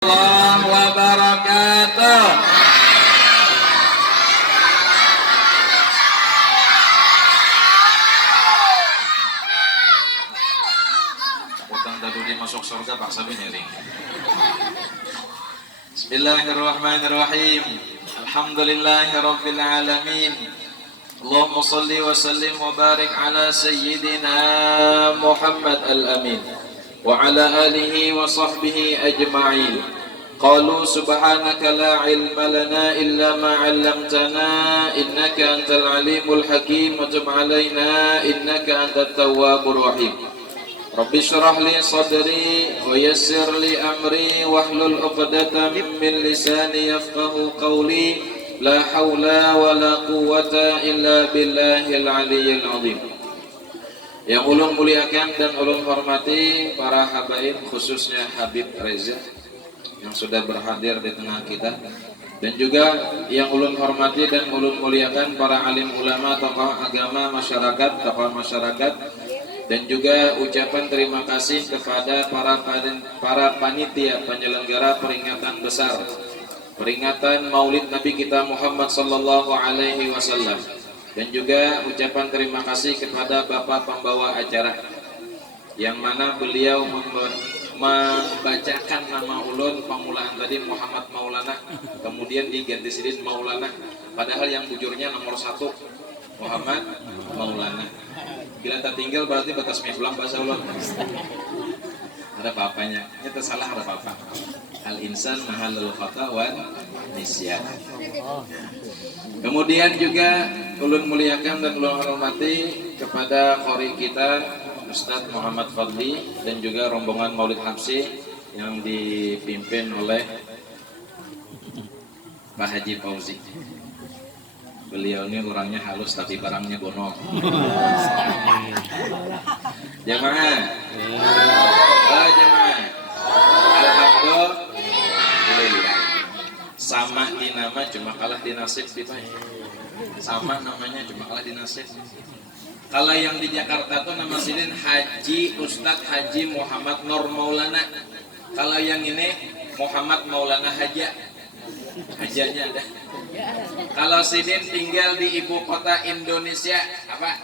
Warahmatullahi wabarakatuh. Utang daduli masuk surga paksa biniri. Bismillahirrahmanirrahim. Alhamdulillahirabbil alamin. Allahumma shalli wa sallim wa barik ala sayyidina Muhammad al-amin wa ala alihi wa sahbihi ajma'in. Qalu subhanaka la ilma lana illa ma 'allamtana innaka antal alimul hakim wa tub 'alaina innaka antat tawwabur rahim. Rabbi shrah li sadri wa yassir li amri wahlul 'uqdatam min lisani yafqahu qawli. La haula wa la quwwata illa billahil aliyyil azim. Yang ulun muliakan dan ulun hormati para habaib, khususnya Habib Reza yang sudah berhadir di tengah kita, dan juga yang ulun hormati dan ulun muliakan para alim ulama, tokoh agama, masyarakat, tokoh masyarakat, dan juga ucapan terima kasih kepada para panitia penyelenggara peringatan besar peringatan Maulid Nabi kita Muhammad sallallahu alaihi wasallam, dan juga ucapan terima kasih kepada Bapak pembawa acara yang mana beliau membacakan nama ulun pemulaan tadi Muhammad Maulana, kemudian diganti Sidin Maulana, padahal yang bujurnya nomor 1 Muhammad Maulana. Bila tak tinggal berarti batas pulang bahasa ulun. Ada apa-apanya, itu salah ada apa-apa. Al-insan mahalul khata wan nisyan. Kemudian juga ulun muliakan dan ulun hormati kepada qori kita Ustadz Muhammad Fadli dan juga rombongan Maulid Habsyi yang dipimpin oleh Pak Haji Fauzi. Beliau ini orangnya halus tapi barangnya bono. Jamaah. Jamaah. Alhamdulillah. Sama di nama cuma kalah di nasib kita. Sama namanya cuma kalah di nasib. Kalau yang di Jakarta tuh nama Sidin Haji Ustadz Haji Muhammad Nur Maulana. Kalau yang ini Muhammad Maulana Haja. Hajanya ada. Kalau Sidin tinggal di ibu kota Indonesia apa?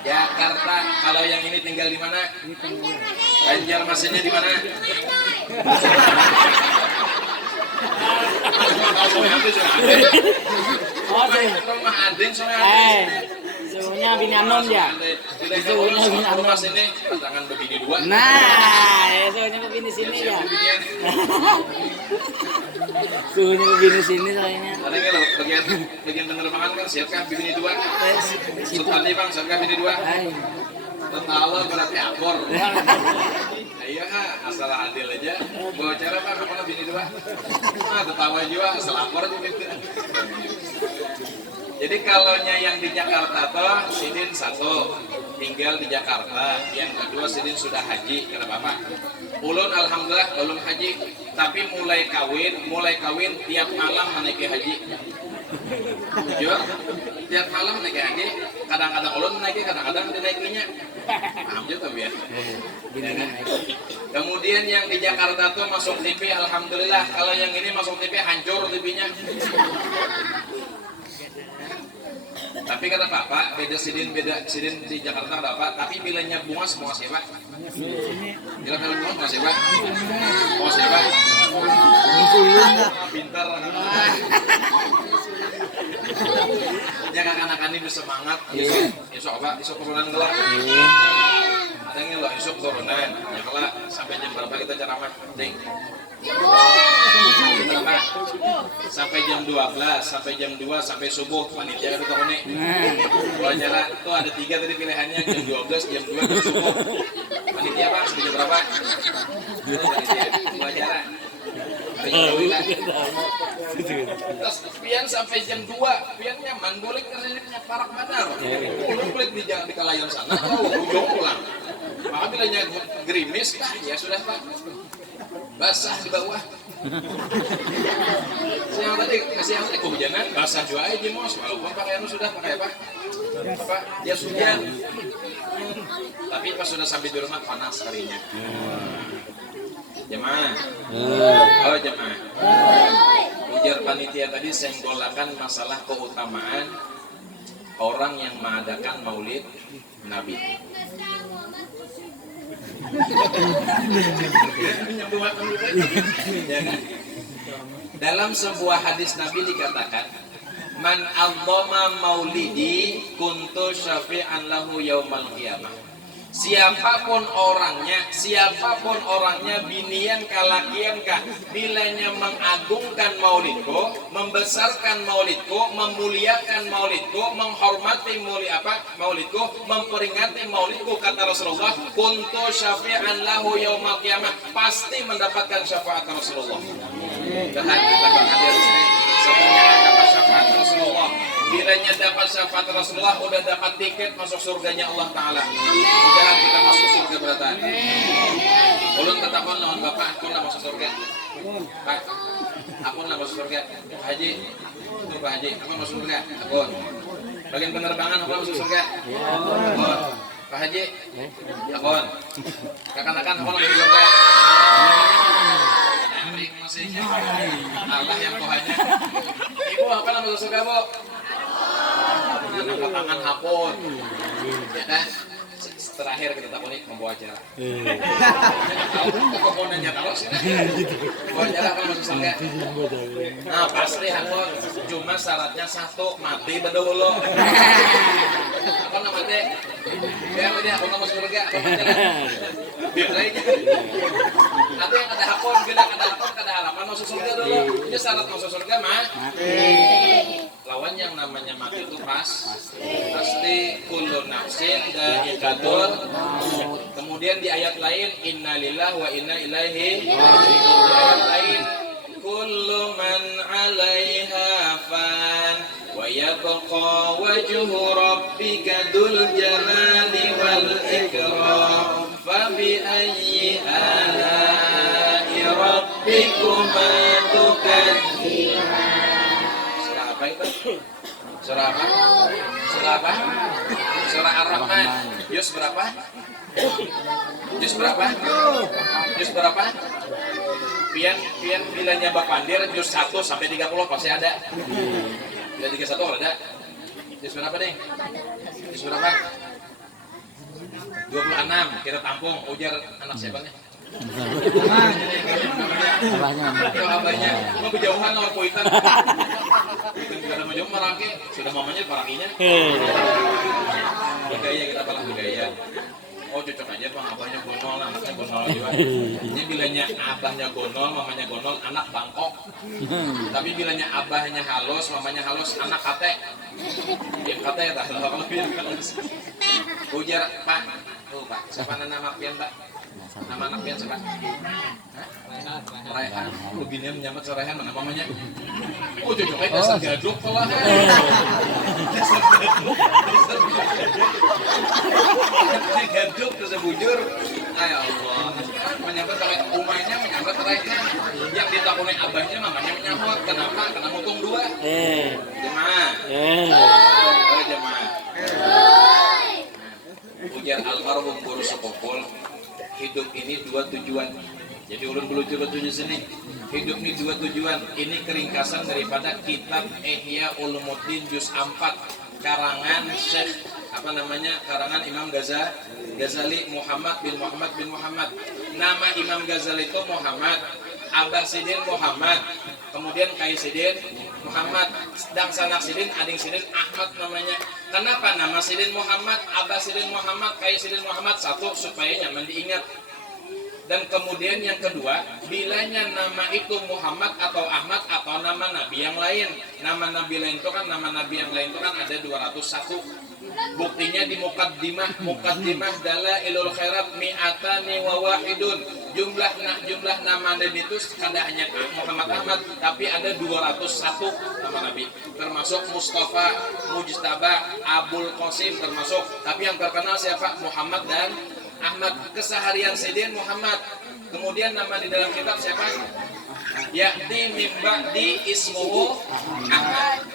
Jakarta. Kalau yang ini tinggal di mana? Banjarmasinnya di mana? Rumah Adin suhunya bini anom ya. Suhunya bini anom. Sini tangan begini dua. Nah, suhunya begini sini ya. Suhunya begini sini soalnya. Ada nggak loh bagian penerbangan kan siapkan begini dua. Sultan bang siapkan begini dua. Tertawa berarti akor. Iya asal adil aja. Bawa cara bang apa lebih ini dua. Tertawa juga asal akor aja gitu. Jadi kalaunya yang di Jakarta toh Sidin 1 tinggal di Jakarta, yang kedua Sidin sudah haji. Kenapa Pak? Ulun alhamdulillah belum haji, tapi mulai kawin tiap malam menaiki haji. Jujur, tiap malam naik haji. Kadang-kadang ulun menaiki, kadang-kadang dinaikinya. Paham juga tapi ya. Kemudian yang di Jakarta tuh masuk TV, alhamdulillah. Kalau yang ini masuk TV hancur TV-nya. Tapi kata Bapak, beda Sidin di Jakarta ada apa? Tapi bilanya bunga semua siapa? Bila kalau bunga semua siapa? Semua siapa? Pintar. Ya anak-anak ini bersemangat. Esok apa? Esok turunan gelap. Ada yang lo esok turunan. Ya kalau sampai jam berapa kita ceramah? Ding. Sampai jam 12, sampai jam 2, sampai subuh panitia itu tahun ini. Wawancara itu ada 3 tadi pilihannya, jam 12, jam 2, jam subuh. Panitia Bang, sampai jam berapa? Panitia wawancara. Terus pian sampai jam 2, pian nyaman, boleh kerjanya parak madar. Boleh di kalayan sana, ujung pulang. Maka bilanya gerimis, ya sudah Pak. Basah di bawah. Siang tadi kasih yang kehujanan basah juga aja mos, walaupun pakaianmu sudah pakai apa? Ya sudah. Tapi pas sudah sampai di rumah panas harinya. Jemaah. Oh jemaah. Ujar panitia tadi senggolakan masalah keutamaan orang yang mengadakan maulid Nabi. Dalam sebuah hadis Nabi dikatakan, man adzama maulidi kuntu syafi'an lahu yaumal qiyamah. Siapapun orangnya binian kalakian kah bilanya mengagungkan maulidku, membesarkan maulidku, memuliakan maulidku, menghormati maulidku, memperingati maulidku, kata Rasulullah, kuntu syafi'an lahu yaumal qiyamah, pasti mendapatkan syafaat Rasulullah. Dan kita hadir di sini semuanya dapat syafaat Rasulullah. Kiranya dapat syafaat Rasulullah, udah dapat tiket masuk surganya Allah Ta'ala. Mudah kita masuk surga beratan. Ulun ketahuan lawan bapak, aku lah masuk surga. Pak, aku lah masuk surga. Pak Haji, itu Pak Haji, aku masuk surga. Aku. Bagian penerbangan aku masuk surga. Aku. Pak Haji, aku. Kakan-kakan aku masuk surga. Allah yang Tuhannya. Ibu apa lah masuk surga, Bu? Angkat tangan hapon. Ya kan? Terakhir kita takuni membawa acara. Kok mau nanya terus? Membawa acara apa masuk surga? Nah pasti hapon. Cuma syaratnya satu, mati dahulu. Apa nama mati? Biar dia aku mau masuk surga. Biar aja. Atau yang ada hapon, bila ada harapan masuk surga dulu. Ini syarat masuk surga mah. Lawan yang namanya mati itu pasti kullu nafsin dha'iqatul maut. Kemudian di ayat lain innalillahi wa inna ilaihi raji'un. Ayat lain kullu man 'alaiha fan wa yabqa wajhu rabbika dzul jalali wal ikram fa bi ayyi ala'i rabbikuma tukadziban. Surah apa? Surah apa? Surah Ar-Rahman. Juz berapa? Juz berapa? Juz berapa? Pian bilanya Bapandir juz 1 sampai 30 pasti ada. Bila 31 ada. Juz berapa, Deng? Juz berapa? 26. Kita tampung ujar anak siapa nih? Abahnya mau berjauhan lawan poitan. Kita mau jauh merangke, sudah mamanya parakinya. Budaya kita balas budaya. Oh cocok aja bang, abahnya gonol, anaknya gonol juga. Ini bilanya abahnya gonol, mamanya gonol, anak bangkok. Tapi bilanya abahnya halus, mamanya halus, anak kate. Ya kate ya tak kalau biar halus. Ujar Pak, tuh Pak, siapa nama pian Pak? Nama anak pian siapa? Raihan. Lu bini menyambat Raihan mana mamanya? Oh cocok aja dasar gaduk lah. Gaduk terus bujur. Ya Allah. Menyambat rumahnya menyambat Raihan. Yang ditakuni abahnya mamanya menyambut. Kenapa? Karena mutung dua. Jemaah. Oh jemaah. Ujar almarhum guru sekopul. Hidup ini dua tujuan. Jadi ulun lucu-lucu di sini. Hidup ini dua tujuan. Ini keringkasan daripada kitab Ihya Ulumuddin juz 4 karangan Syekh karangan Imam Ghazali Muhammad bin Muhammad. Nama Imam Ghazali itu Muhammad, Abah Sidin Muhammad, kemudian Kai Sidin Muhammad, sedang sanak Sidin, ading Sidin Ahmad namanya. Kenapa nama Sidin Muhammad, Abah Sidin Muhammad, Kai Sidin Muhammad? Satu, supaya nyaman diingat. Dan kemudian yang kedua, bilanya nama itu Muhammad atau Ahmad atau nama nabi yang lain. Nama nabi lain itu kan ada 201. Buktinya di muqaddimah Dalailul Khairat mi'atani wa wahidun. Jumlah nama nabi itu kada hanya Muhammad Ahmad, tapi ada 201 nama nabi. Termasuk Mustafa, Mujtaba, Abul Qasim termasuk. Tapi yang terkenal siapa? Muhammad dan Ahmad. Keseharian Sidin Muhammad. Kemudian nama di dalam kitab siapa? Yakni mimba di ismuhu Ahmad.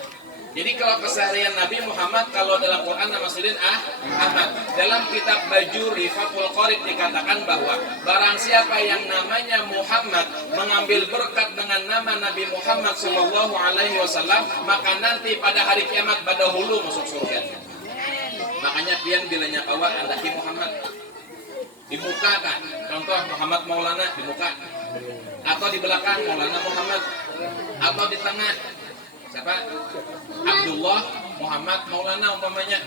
Jadi kalau keseharian Nabi Muhammad, kalau dalam Quran nama Sidin Ahmad. Dalam kitab Baju Rifaqul Qorib dikatakan bahwa barang siapa yang namanya Muhammad mengambil berkat dengan nama Nabi Muhammad Sallallahu Alaihi Wasallam, maka nanti pada hari kiamat pada hulu masuk surga. Makanya pian bilanya kawan andaki Muhammad di muka kan, contoh Muhammad Maulana di muka, atau di belakang Maulana Muhammad, atau di tengah siapa? Abdullah Muhammad Maulana umpamanya.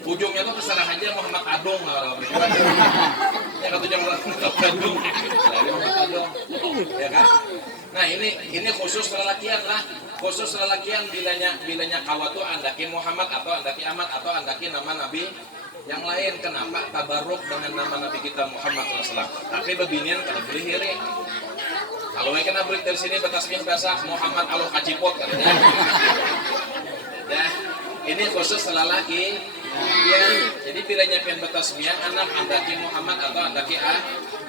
Ujungnya tuh terserah aja Muhammad Adung lah. Ya kata jangan Adung. Muhammad Adung. Ya kan? Nah, ini khusus lelakian lah. Khusus lelakian bilanya kawa tuh andaki Muhammad atau andaki Ahmad atau andaki nama Nabi yang lain. Kenapa tabaruk dengan nama Nabi kita Muhammad SAW? Tapi bebinian kada boleh hiri. Kalau mereka kena break dari sini batasnya biasa Muhammad Aloh Kacipot kan. Ya, ini khusus lelaki. Ya, jadi bilanya pian batasnya anak andaki Muhammad atau andaki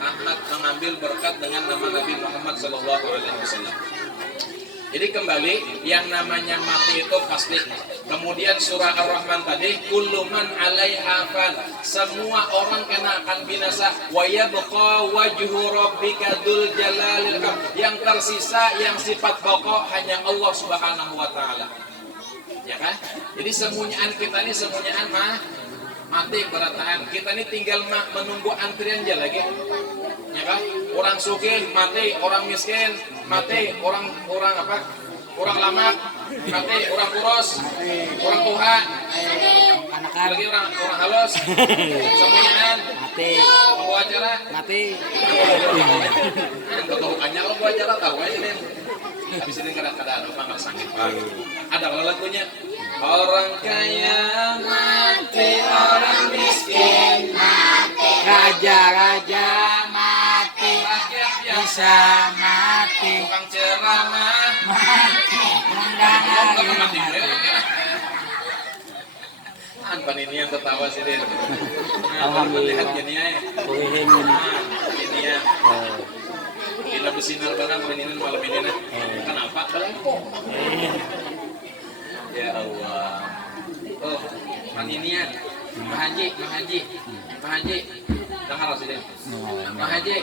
Ahmad mengambil berkat dengan nama Nabi Muhammad Sallallahu Alaihi Wasallam. Jadi kembali yang namanya mati itu pasti. Kemudian surah Ar-Rahman tadi kullu man 'alaiha fan, semua orang kena akan binasa wa yabqa wajhu rabbika dzul jalalil ikram, yang tersisa yang sifat pokok hanya Allah Subhanahu wa taala. Ya kan? Jadi semuanyaan kita ini semuanyaan mati berataan. Kita ini tinggal menunggu antrian aja lagi. Ya kan? Orang sugih mati, orang miskin mati, orang apa? Orang lama mati, orang kurus, orang tua, lagi orang halus, semuanyaan mati. Mau acara mati. Kalau banyak lo buat acara tahu aja nih. Habis ini kadang-kadang lupa nggak sakit banget. Ada lagunya. Orang kaya mati, orang miskin mati, raja-raja mati, rakyat biasa mati, tukang ceramah mati, undangan mati. Anpan ini yang tertawa sih Din. Alhamdulillah gini ya. Ini ya. Kita bersinar barang malam ini nah. Kenapa? Belangko. Ya Allah. Oh, paninian. Mahaji. Dengar sih Din. Mahaji.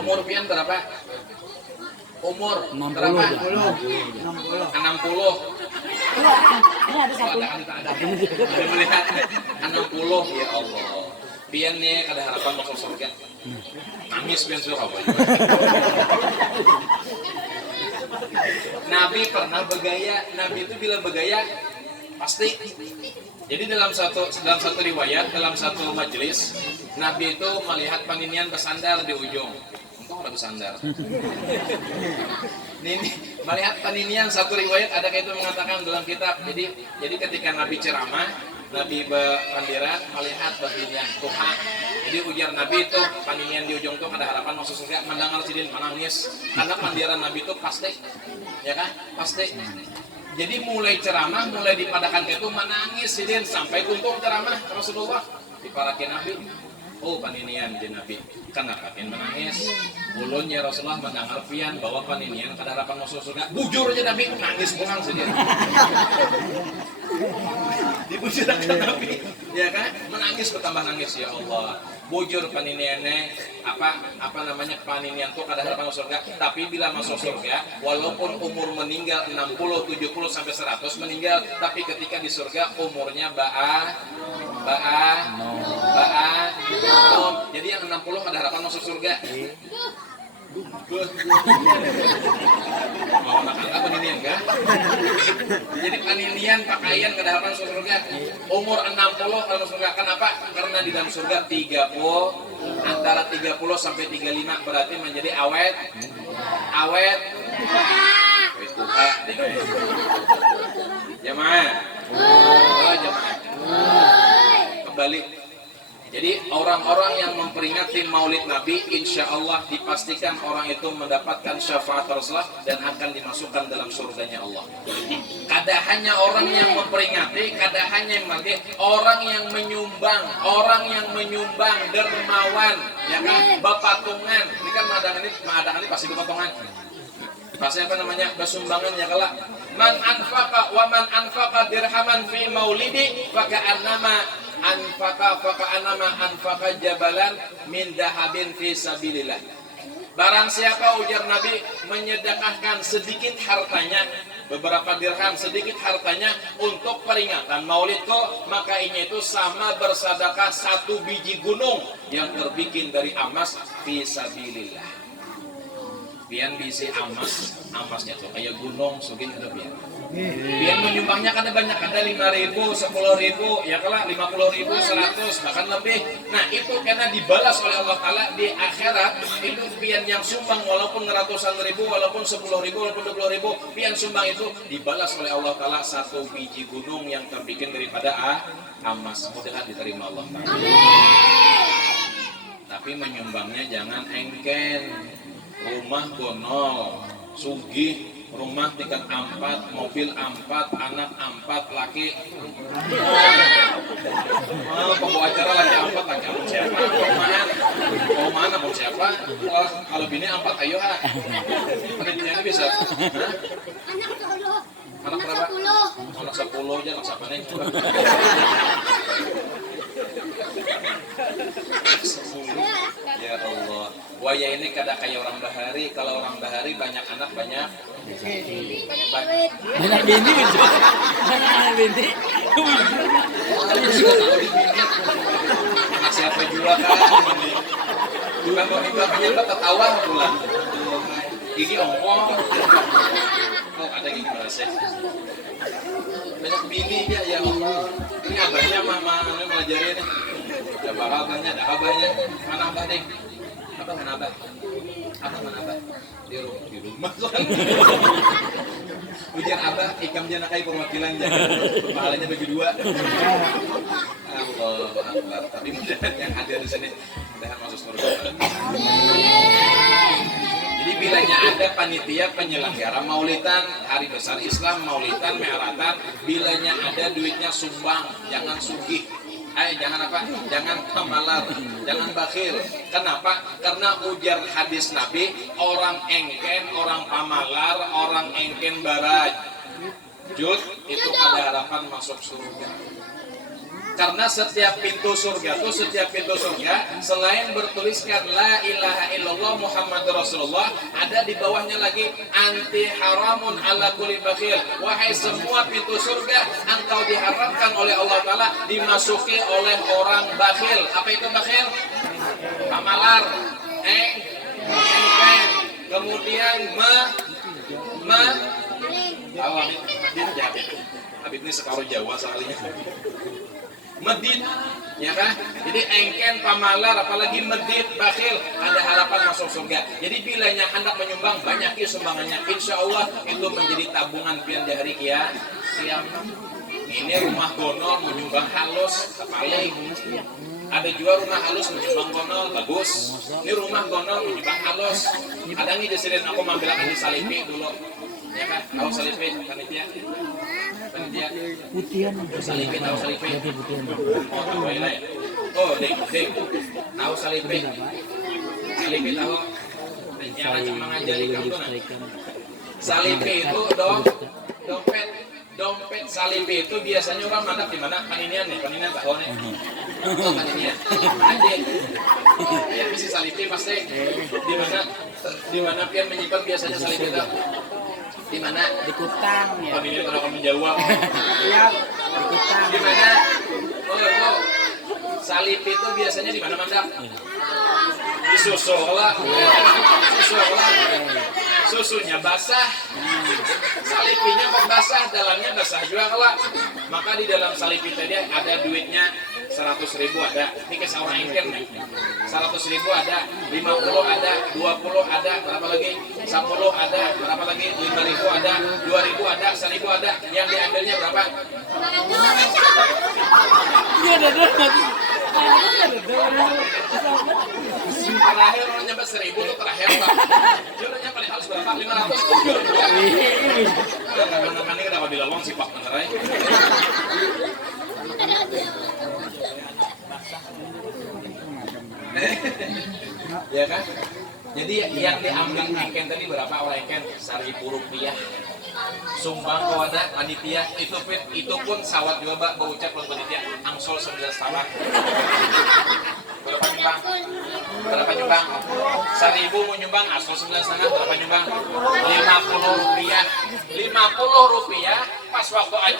Umur pian berapa? Umur berapa? 60. Ini ada satu. Ada melihat 60 ya Allah. Pian nih ada harapan masuk surga. Nangis pian suka apa? Nabi pernah bergaya. Nabi itu bila bergaya pasti. Jadi dalam satu riwayat, dalam satu majelis, Nabi itu melihat paninian bersandar di ujung. Untung ada bersandar. Nih, melihat paninian satu riwayat ada itu mengatakan dalam kitab. Jadi ketika Nabi ceramah, Nabi berpandiran melihat paninian Tuhan. Jadi ujar Nabi itu paninian di ujung itu ada harapan masuk surga. Mendengar sidin menangis karena pandiran Nabi itu pasti, ya kan? Pasti. Jadi mulai ceramah, mulai dipadakan itu menangis sidin sampai tuntung ceramah Rasulullah diparakin Nabi. Oh paninian di Nabi, kenapa pian menangis? Ulun ya Rasulullah mendengar pian bahwa paninian kada harapan masuk surga. Bujur aja Nabi nangis pulang sidin. Dibujurkan Nabi, ya kan? Menangis bertambah nangis ya Allah. Bujur paniniannya apa namanya paninian tuh kada harapan masuk surga. Tapi bila masuk surga, walaupun umur meninggal 60, 70 sampai 100 meninggal, tapi ketika di surga umurnya jadi yang 60 ada harapan masuk surga. Mau makan apa ini enggak? Jadi paninian pakaian ke harapan masuk surga. Umur 60 kalau surga. Kenapa? Karena di dalam surga 30 antara 30 sampai 35 berarti menjadi awet. Jamaah. Oh, jamaah. Kembali. Jadi orang-orang yang memperingati Maulid Nabi, insya Allah dipastikan orang itu mendapatkan syafaat Rasulullah dan akan dimasukkan dalam surganya Allah. Kada hanya orang yang memperingati, kada hanya yang mati, orang yang menyumbang dermawan, ya kan, bepatungan. Ini kan maadang ini pasti bepatungan. Pasti apa namanya, bersumbangan ya kelak. man anfaqa dirhaman fi maulidi faka'annama anfaqa jabalan min dahabin fi sabilillah. Barang siapa, ujar Nabi, menyedekahkan sedikit hartanya, beberapa dirham, sedikit hartanya untuk peringatan maulidku, maka ini itu sama bersedekah 1 biji gunung yang terbikin dari emas fi sabilillah. Pian bisi amasnya tuh kayak gunung sugih ada pian. Pian menyumbangnya kan banyak, ada 5.000, 10.000, ya kalau 50.000, 100 bahkan lebih. Nah itu karena dibalas oleh Allah Taala di akhirat. Itu pian yang sumbang walaupun ratusan ribu, walaupun 10.000, walaupun 20.000, pian sumbang itu dibalas oleh Allah Taala 1 biji gunung yang terbikin daripada emas. Mudah-mudahan diterima Allah Taala. Tapi menyumbangnya jangan engken. Rumah gonol, sugih, rumah tingkat 4, mobil 4, anak 4, laki. Pembawa acara laki 4, laki mau siapa? Mau mana mau siapa? Kalau bini 4, ayo ha. Penelitiannya bisa. Anak berapa? Anak 10 aja, anak siapa nih? Ya Allah, waya ini kada kayak orang bahari. Kalau orang bahari banyak anak banyak bini. Banyak bini. Anak siapa juga kan? Juga mau ternyata ketawa pula. Gigi ongkong. Oh ada gigi berasa. Banyak bini ya Allah. Ini abahnya mama ngajarin nih. Ada abahnya, ada abahnya. Mana abah deh? Abah mana abah? Abah mana abah? Di rumah. Ujian abah, ikamnya nakai perwakilan jadi pahalanya bagi 2. Allah Akbar. Tapi mudah-mudahan yang ada di sini mudah-mudahan masuk surga. Jadi bilanya ada panitia penyelenggara maulidan, hari besar Islam, maulidan, me'ratan, bilanya ada duitnya sumbang, jangan sugih. Jangan apa? Jangan pamalar, jangan bakhil. Kenapa? Karena ujar hadis Nabi, orang engken, orang pamalar, orang engken baraj. Jud, itu ada harapan masuk surga. Karena setiap pintu surga selain bertuliskan la ilaha illallah Muhammad Rasulullah, ada di bawahnya lagi anti haramun ala kulli bakhil. Wahai semua pintu surga, engkau diharamkan oleh Allah Ta'ala dimasuki oleh orang bakhil. Apa itu bakhil? Pamalar, engken, kemudian Habib ini separuh Jawa soalnya. Medit, ya kan? Jadi engken, pamalar, apalagi medit, bakhil, ada harapan masuk surga. Jadi bilanya hendak menyumbang, banyakin sumbangannya. Insya Allah itu menjadi tabungan pian di hari kiamat. Ini rumah gonol menyumbang halus, kepala. Ada juga rumah halus menyumbang gonol, bagus. Ini rumah gonol menyumbang halus. Ada nih disirin aku mampilakan di Salipi dulu. Ya kan? Tahu Salipi, panitia? Panitia putihan Salipi, tahu Salipi? Oh tahu ya. Oh ding tahu Salipi? Salipi tahu? Yang macam mengajari kamu tuh. Salipi itu dompet Salipi itu biasanya orang mandap di mana? Paninian tahu nih. Oh paninian. Aja. Ya bisa Salipi pasti di mana pian menyimpan biasanya Salipi itu? Di mana? Di Kutang ya. Oh, ini pernah kamu menjawab. Iya, di Kutang. Di mana? Oh, Salipi itu biasanya di mana, Mandap? Di susu lah. Susunya basah. Salipinya basah, dalamnya basah juga kelak. Maka di dalam Salipi tadi ada duitnya 100.000 ada. Ini ke seorang engken nih. 100.000 ada, 50 ada, 20 ada, berapa lagi? 10 ada, berapa lagi? 5.000 ada, 2.000 ada, 1.000 ada. Yang diambilnya berapa? Iya, terakhir orang nyampe 1.000 itu terakhir Pak. Jurnya paling halus berapa? 500 jur. Teman-teman ini dapat dilawang sih Pak Menerai. Ya kan? Jadi yang diambil engken tadi berapa orang engken? 1.000 rupiah. sumbang ke wadah panitia itu pun sawat juga Mbak berucap buat panitia angsol 9 tahun. Berapa nyumbang? Berapa nyumbang? 1.000 mau nyumbang angsol 9,5 berapa nyumbang? 50 rupiah. 50 rupiah pas waktu acara